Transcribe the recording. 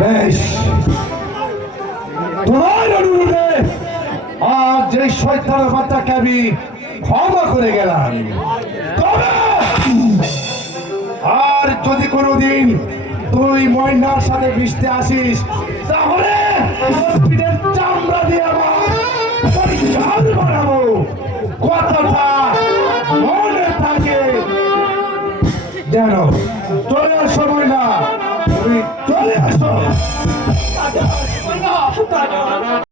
বেশ, তোমার অনুরোধে আজ যে শয়তানের বাচ্চাকে আমি ক্ষমা করে গেলাম। তবে আর যদি কোনোদিন তুই ময়নার সাথে মিশতে আসিস তাহলে পিঠের চামড়া দিয়ে আমার পরিষ্কার বানাবো। কথাটা মনে থাকে যেন। চলে আসো ময়না, তুমি চলে আসো।